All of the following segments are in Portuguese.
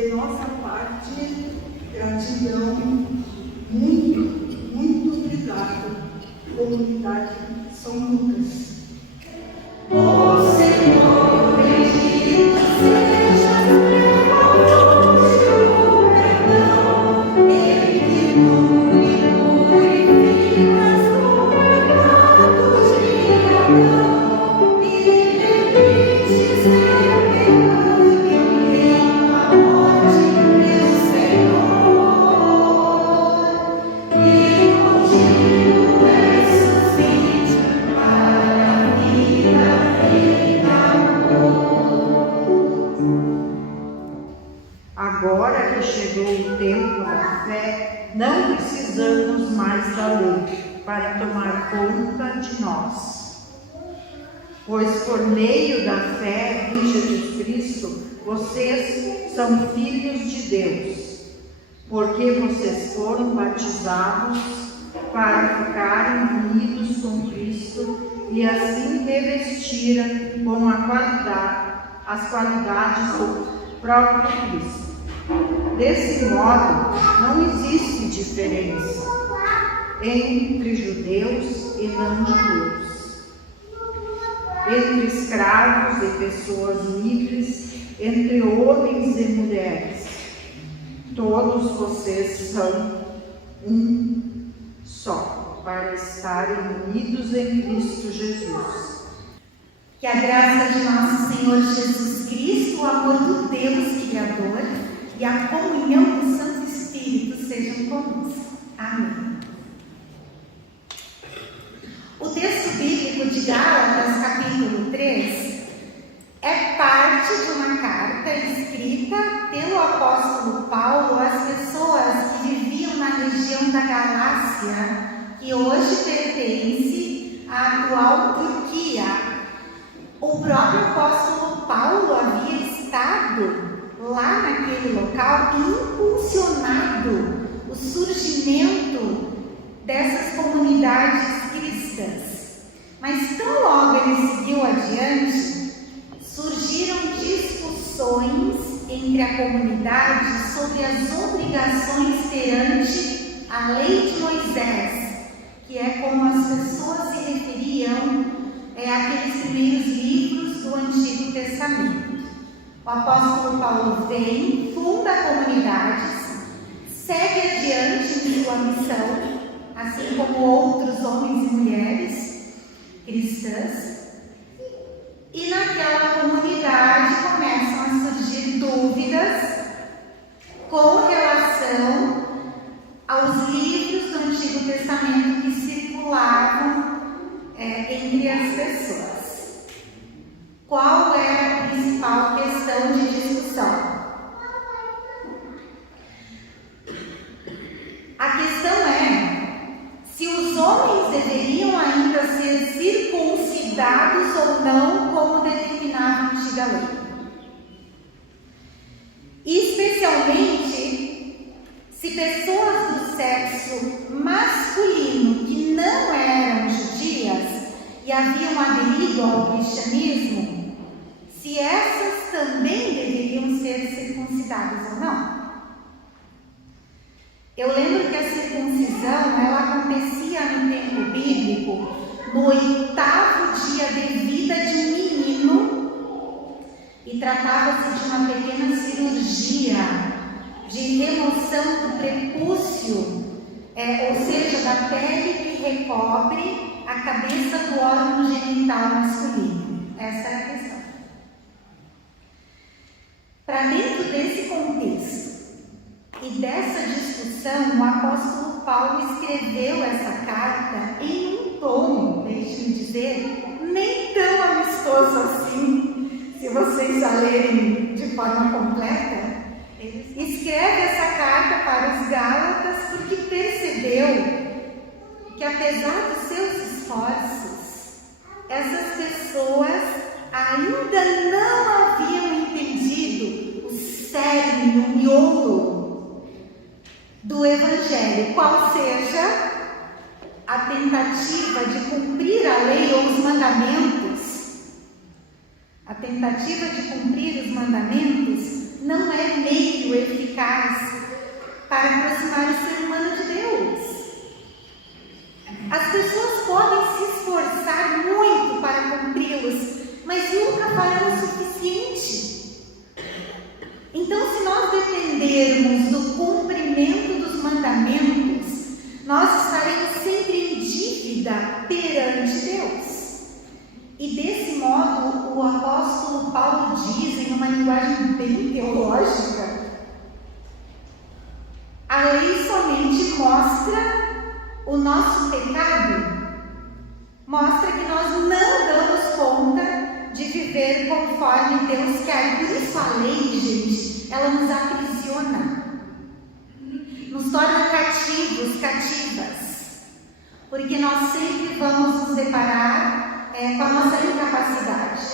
De nossa parte, gratidão, muito, muito obrigado, comunidade São Lucas. O Senhor bendito seja o perdão, Ele que purifica os pecados de Adão, e permite ser pecado em a morte do Senhor, e contigo ressuscite para a vida e Agora que chegou o tempo da fé, não precisamos mais da lei para tomar conta de nós. Pois por meio da fé em Jesus Cristo, vocês são filhos de Deus, porque vocês foram batizados para ficarem unidos com Cristo e assim revestiram com as qualidades do próprio Cristo. Desse modo, não existe diferença entre judeus e não judeus, entre escravos e pessoas livres, entre homens e mulheres. Todos vocês são um só, para estarem unidos em Cristo Jesus. Que a graça de nosso Senhor Jesus Cristo, o amor do Deus Criador e a comunhão do Santo Espírito sejam conosco. Amém. O texto bíblico de Gálatas, capítulo 3, é parte de uma carta escrita pelo apóstolo Paulo às pessoas que viviam na região da Galácia, que hoje pertence à atual Turquia. O próprio apóstolo Paulo havia estado lá naquele local e impulsionado o surgimento dessas comunidades cristãs. Mas tão logo ele seguiu adiante, surgiram discussões entre a comunidade sobre as obrigações perante a lei de Moisés, que é como as pessoas se referiam àqueles primeiros livros do Antigo Testamento. O apóstolo Paulo vem, funda comunidades, segue adiante em sua missão, assim como outros homens e mulheres cristãs, e naquela comunidade começam a surgir dúvidas com relação aos livros do Antigo Testamento que circulavam entre as pessoas. Qual é a principal questão de discussão? A questão é se os homens deveriam ainda ser circuncidados ou não, como determinava a antiga lei. Especialmente se pessoas do sexo masculino que não eram judias e haviam aderido ao cristianismo, se essas também deveriam ser circuncidadas ou não. Eu lembro que a circuncisão, ela acontecia no tempo bíblico, no 8º dia de vida de um menino, e tratava-se de uma pequena cirurgia de remoção do prepúcio, ou seja, da pele que recobre a cabeça do órgão genital masculino. Essa é a questão. Para dentro desse contexto e dessa discussão, o apóstolo Paulo escreveu essa carta em um tom, deixe-me dizer, nem tão amistoso assim. Se vocês a lerem de forma completa, ele escreve essa carta para os Gálatas porque percebeu que, apesar dos seus esforços, essas pessoas ainda não haviam entendido o cerne, o miolo do Evangelho, qual seja a tentativa de cumprir a lei ou os mandamentos. A tentativa de cumprir os mandamentos não é meio meio eficaz para aproximar o ser humano de Deus. As pessoas podem se esforçar muito para cumpri-los, mas nunca farão o suficiente. Então, se nós dependermos do cumprimento dos mandamentos, nós estaremos sempre em dívida perante Deus. E desse modo, o apóstolo Paulo diz, em uma linguagem bem teológica, a lei somente mostra o nosso pecado, mostra que nós não damos conta de viver conforme Deus quer. Por isso a lei, gente, ela nos aprisiona, nos torna cativos, cativas, porque nós sempre vamos nos deparar com a nossa incapacidade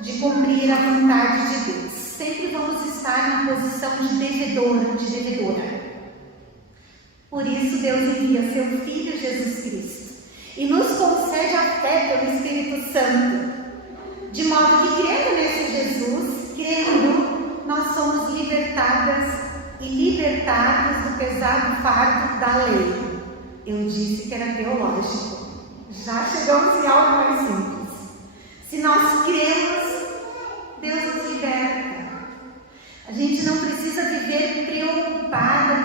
de cumprir a vontade de Deus. Sempre vamos estar na posição de devedora. Por isso Deus envia seu Filho Jesus Cristo e nos concede a fé pelo Espírito Santo, de modo que, crendo nesse Jesus, nós somos libertadas e libertados do pesado fardo da lei. Eu disse que era teológico. Já chegamos em algo mais simples. Se nós cremos, Deus nos liberta. A gente não precisa viver preocupado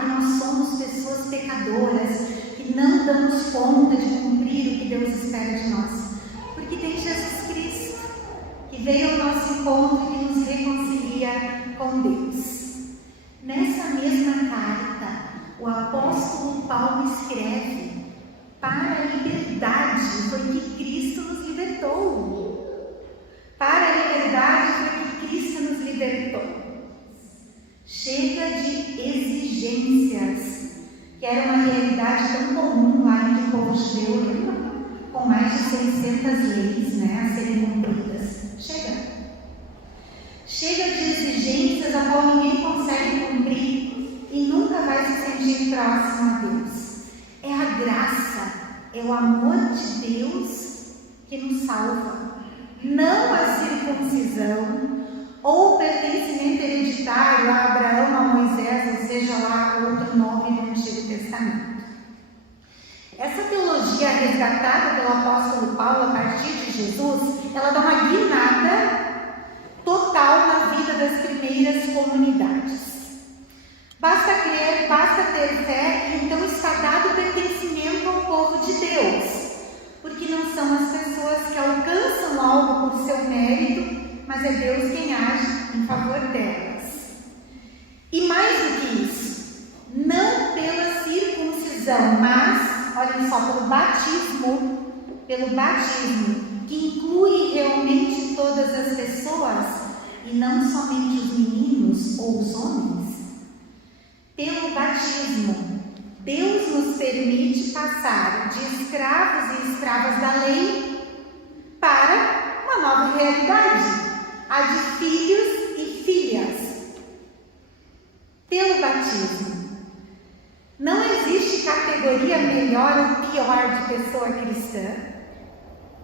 que nós somos pessoas pecadoras, que não damos conta de cumprir o que Deus espera de nós. Porque tem Jesus Cristo, que veio ao nosso encontro e que nos reconcilia com Deus. Nessa mesma carta, o apóstolo Paulo escreve: para a liberdade foi que Cristo nos libertou. Para a liberdade foi que Cristo nos libertou. Chega de exigências, que era uma realidade tão comum lá entre o povo judeu, com mais de 600 leis, a serem cumpridas. Chega de exigências a qual ninguém consegue cumprir e nunca vai se sentir próximo a Deus. É a graça, é o amor de Deus que nos salva. Não a circuncisão ou o pertencimento hereditário a Abraão, a Moisés, ou seja lá outro nome no Antigo Testamento. Essa teologia resgatada pelo apóstolo Paulo a partir de Jesus, ela dá uma guinada total na vida das primeiras comunidades. Basta crer, basta ter fé e então está dado o pertencimento ao povo de Deus, porque não são as pessoas que alcançam algo por seu mérito, mas é Deus quem age em favor delas. E mais do que isso, não pela circuncisão, mas, olhem só, pelo batismo, que inclui realmente todas as pessoas e não somente os meninos ou os homens. Pelo batismo, Deus nos permite passar de escravos e escravas da lei para uma nova realidade, a de filhos e filhas. Pelo batismo, não existe categoria melhor ou pior de pessoa cristã,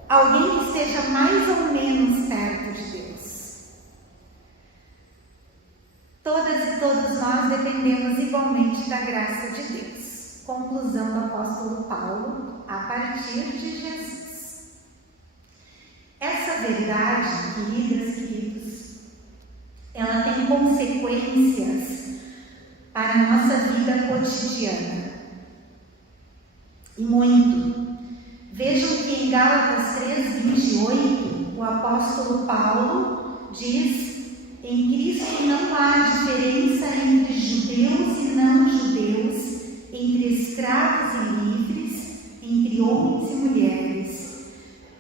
alguém que esteja mais ou menos perto de Deus. Todas e todos nós dependemos igualmente da graça de Deus. Conclusão do apóstolo Paulo a partir de Jesus. Essa verdade, queridas, queridos, ela tem consequências para a nossa vida cotidiana. E muito. Vejam que em Gálatas 3:28, o apóstolo Paulo diz: em Cristo não há diferença entre judeus e não judeus, entre escravos e livres, entre homens e mulheres.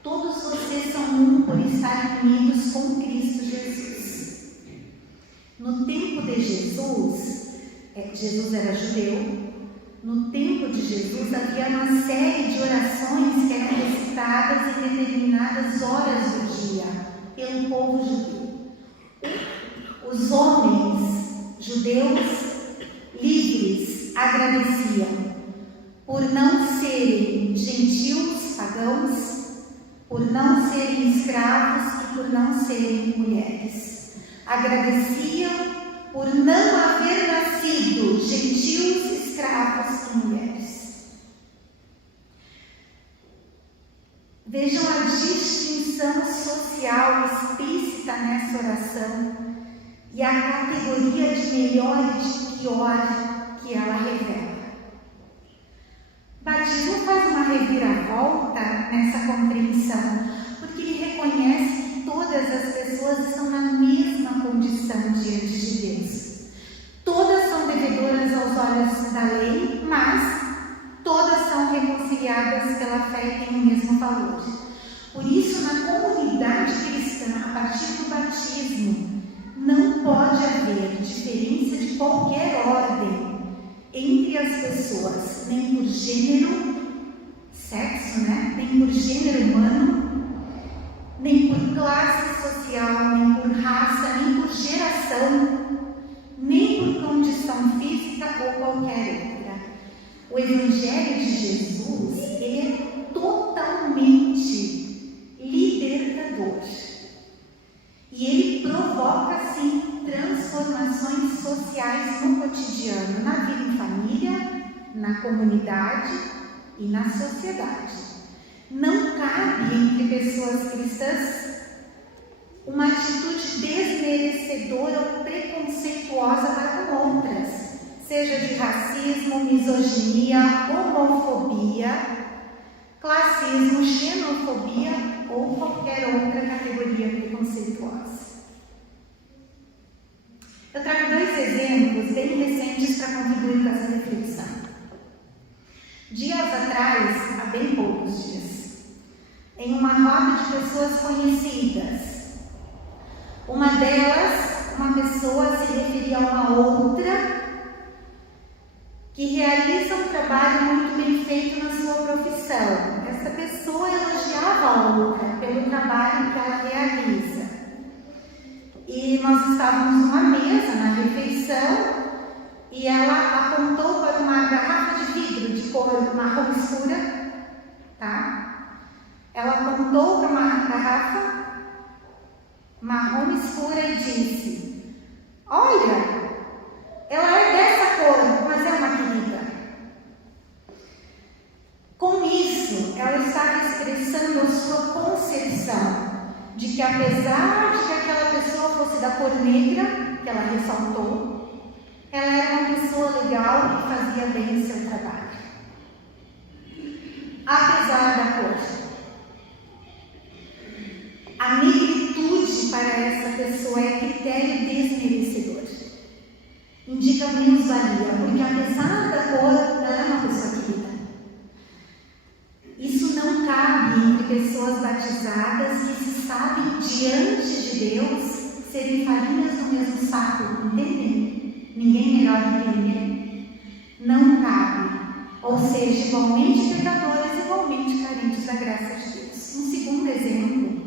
Todos vocês são um por estarem unidos com Cristo Jesus. No tempo de Jesus, Jesus era judeu. No tempo de Jesus havia uma série de orações que eram recitadas em determinadas horas do dia pelo povo judeu. Os homens judeus livres agradeciam por não serem gentios, pagãos, por não serem escravos e por não serem mulheres. Agradeciam por não haver nascido gentios, escravos e mulheres. Vejam a distinção social explícita nessa oração e a categoria de melhor e de pior que ela revela. O batismo faz uma reviravolta nessa compreensão, porque ele reconhece que todas as pessoas estão na mesma condição diante de Deus. Todas são devedoras aos olhos da lei, mas todas são reconciliadas pela fé e têm o mesmo valor. Por isso, na comunidade cristã, a partir do batismo, não pode haver diferença de qualquer ordem entre as pessoas, nem por gênero, sexo, nem por gênero humano, nem por classe social, nem por raça, nem por geração, nem por condição física ou qualquer outra. O Evangelho de Jesus, ele é totalmente libertador. E ele provoca, sim, transformações sociais no cotidiano, na vida em família, na comunidade e na sociedade. Não cabe entre pessoas cristãs uma atitude desmerecedora ou preconceituosa para com outras, seja de racismo, misoginia, homofobia, classismo, xenofobia ou qualquer outra categoria preconceituosa. Eu trago 2 exemplos bem recentes para contribuir com essa reflexão. Dias atrás, há bem poucos dias, em uma roda de pessoas conhecidas, uma delas, uma pessoa se referia a uma outra que realiza um trabalho muito bem feito na sua profissão. Essa pessoa elogiava a outra pelo trabalho que ela realiza. E nós estávamos numa mesa, na refeição, e ela apontou para uma garrafa de vidro de cor marrom escura, tá? Ela apontou para uma garrafa marrom escura e disse: olha, ela é dessa cor, mas é uma querida. Com isso, ela estava expressando a sua concepção de que, apesar de que aquela pessoa fosse da cor negra, que ela ressaltou, ela era uma pessoa legal e fazia bem o seu trabalho. Apesar da cor. A negritude para essa pessoa é critério desmerecedor. Indica menos-valia, porque apesar da cor, ela é uma pessoa querida. Isso não cabe entre pessoas batizadas que se sabem diante de Deus serem farinhas no mesmo saco, entendem? Ninguém melhor do que ninguém. Não cabe. Ou seja, igualmente pecadores, igualmente carentes da graça de Deus. Um segundo exemplo.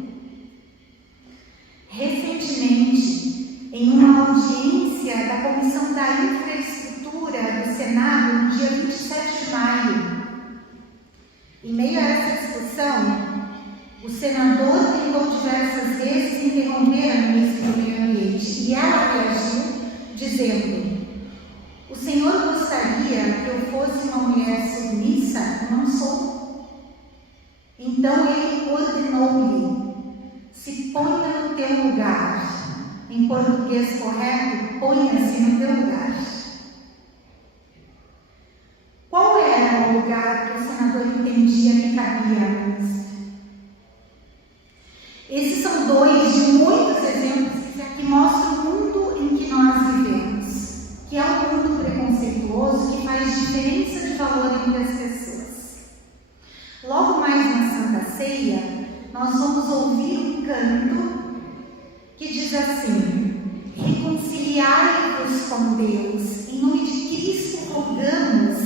Recentemente, em uma audiência da Comissão da Infraestrutura do Senado, no dia 27 de maio, em meio a essa discussão, o senador tentou diversas vezes interromper a ministra do Meio Ambiente e ela reagiu dizendo: o senhor gostaria que eu fosse uma mulher submissa? Eu não sou. Então ele ordenou-lhe: se ponha no teu lugar. Em português correto, ponha-se no teu lugar. Qual era o lugar que o senador entendia que cabia à ministra? Esses são 2 de muitos exemplos que mostram o mundo em que nós vivemos, que é um mundo preconceituoso que faz diferença de valor entre as pessoas. Logo mais na Santa Ceia, nós vamos ouvir um canto que diz assim: reconciliai-vos com Deus, em nome de Cristo rogamos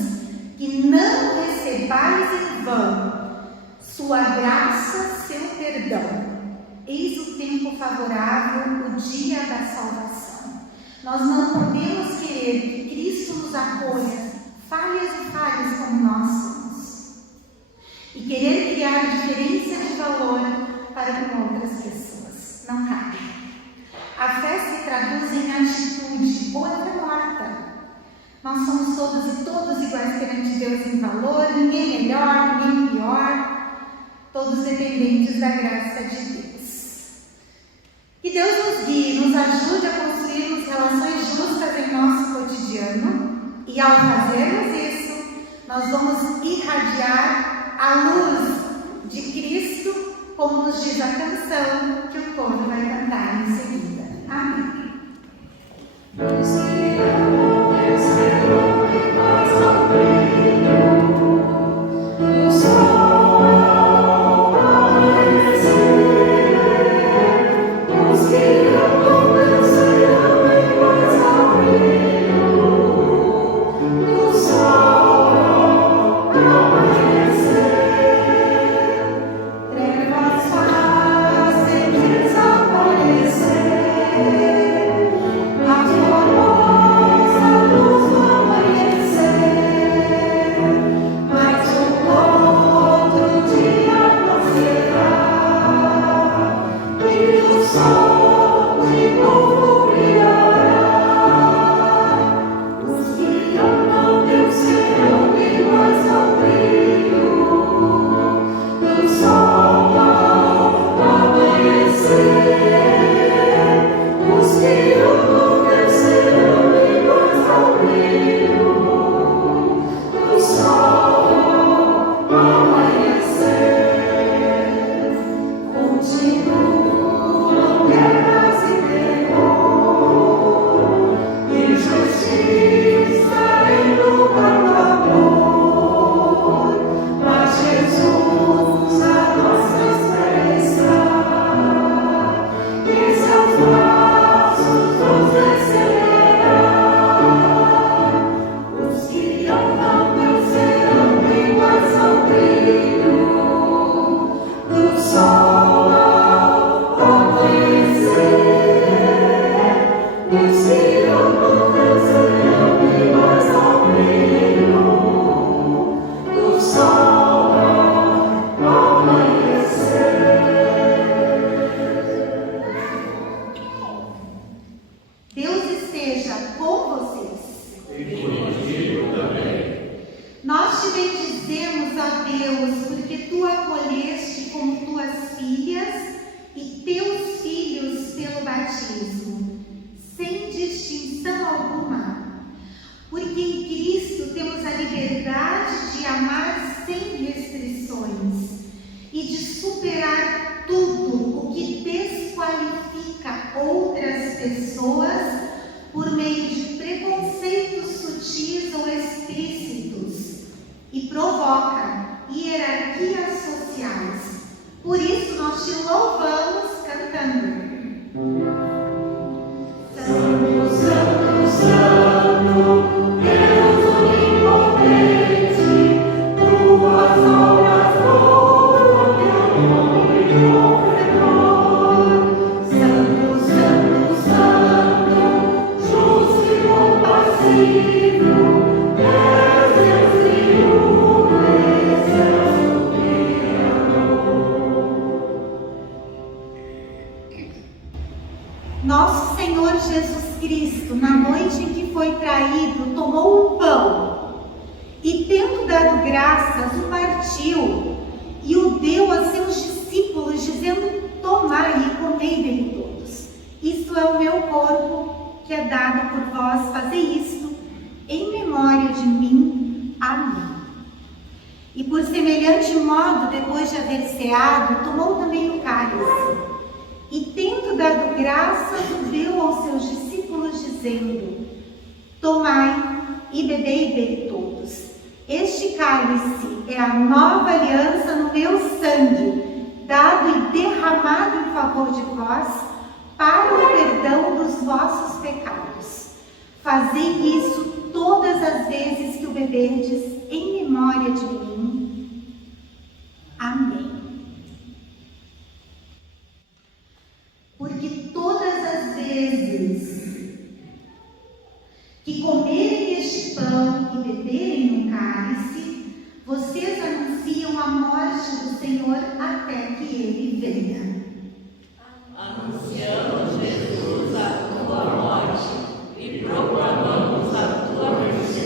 que não recebais em vão sua graça, seu perdão. Eis o tempo favorável, o dia da salvação. Nós não podemos querer que Cristo nos acolha, falhas e falhas como nós somos, e querer criar diferença de valor para com outras pessoas. Não cabe. A fé se traduz em atitude, Nós somos todos e todas iguais perante Deus em valor, ninguém melhor, ninguém pior, todos dependentes da graça de Deus. Que Deus nos guie, nos ajude a construirmos relações justas em nosso cotidiano, e ao fazermos isso, nós vamos irradiar a luz de Cristo, como nos diz a canção que o coro vai cantar em seguida. Amém. Nosso Senhor Jesus Cristo, na noite em que foi traído, tomou o pão e, tendo dado graças, o partiu e o deu a seus discípulos, dizendo: tomai e comei dele todos. Isto é o meu corpo, que é dado por vós. Fazei isto em memória de mim. Amém. E por semelhante modo, depois de haver ceado, tomou também o cálice. E, tendo dado graças, o deu aos seus discípulos, dizendo: tomai e bebei dele todos. Este cálice é a nova aliança no meu sangue, dado e derramado em favor de vós, para o perdão dos vossos pecados. Fazei isso todas as vezes que o beberdes, em memória de mim. Amém. Porque todas as vezes que comerem este pão e beberem um cálice, vocês anunciam a morte do Senhor até que Ele venha. Anunciamos, Jesus, a tua morte e proclamamos a tua ressurreição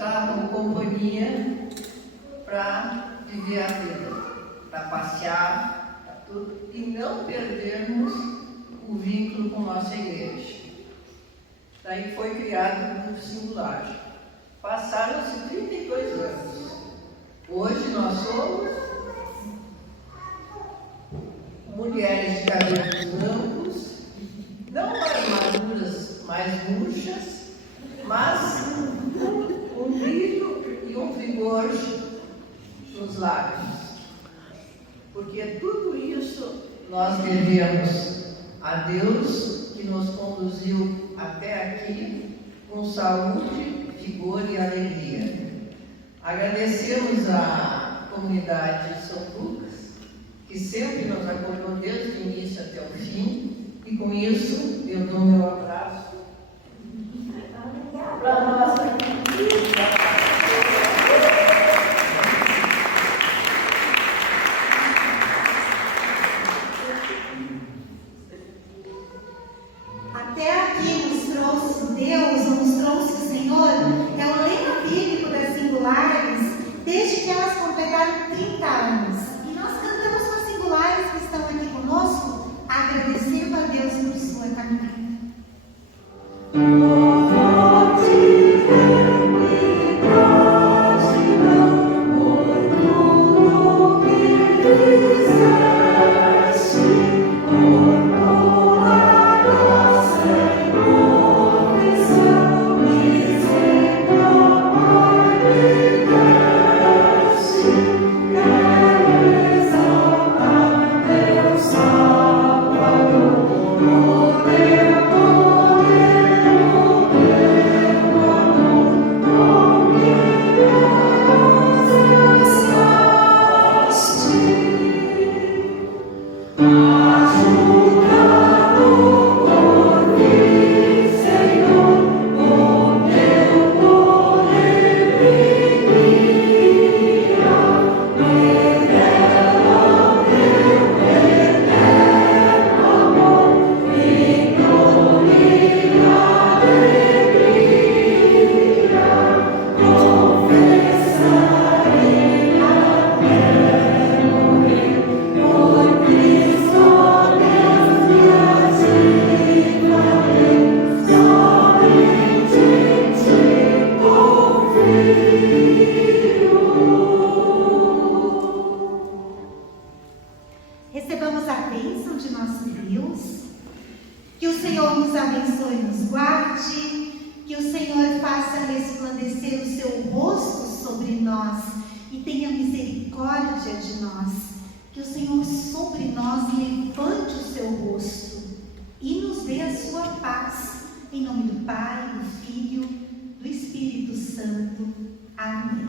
buscavam companhia para viver a vida, para passear, para tudo, e não perdermos o vínculo com nossa igreja. Daí foi criado o singular. Passaram-se 32 anos. Hoje nós somos mulheres de cabelos brancos, não mais maduras, mais murchas, mas um brilho e um vigor nos lábios. Porque tudo isso nós devemos a Deus, que nos conduziu até aqui com saúde, vigor e alegria. Agradecemos à comunidade de São Lucas, que sempre nos acolheu desde o início até o fim, e com isso eu dou meu abraço para a nossa Até aqui nos trouxe Deus, nos trouxe o Senhor, é o lema bíblico das singulares, desde que elas completaram 30 anos. E nós cantamos com as singulares que estão aqui conosco, agradecendo a Deus por sua caminhada. Recebamos a bênção de nosso Deus, que o Senhor nos abençoe e nos guarde, que o Senhor faça resplandecer o seu rosto sobre nós e tenha misericórdia de nós, que que o Senhor sobre nós levante o seu rosto e nos dê a sua paz. Em nome do Pai, do Filho, do Espírito Santo. Amém.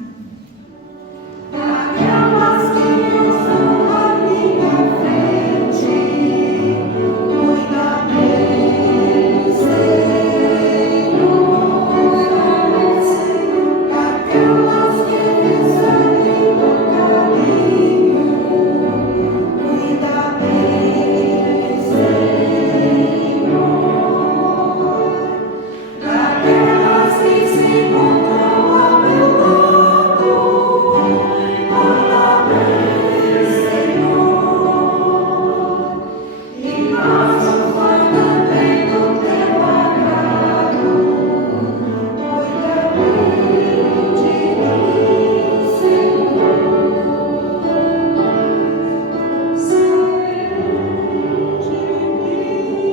Aquelas que estão à minha frente, cuida bem, Senhor. Aquelas que seguem o caminho, cuida bem, Senhor. Aquelas que se encontram ao meu lado, cuida bem, Senhor. E nosso foi também do teu agrado, cuida bem de mim, Senhor.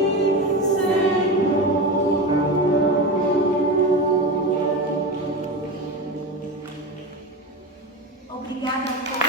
Obrigada por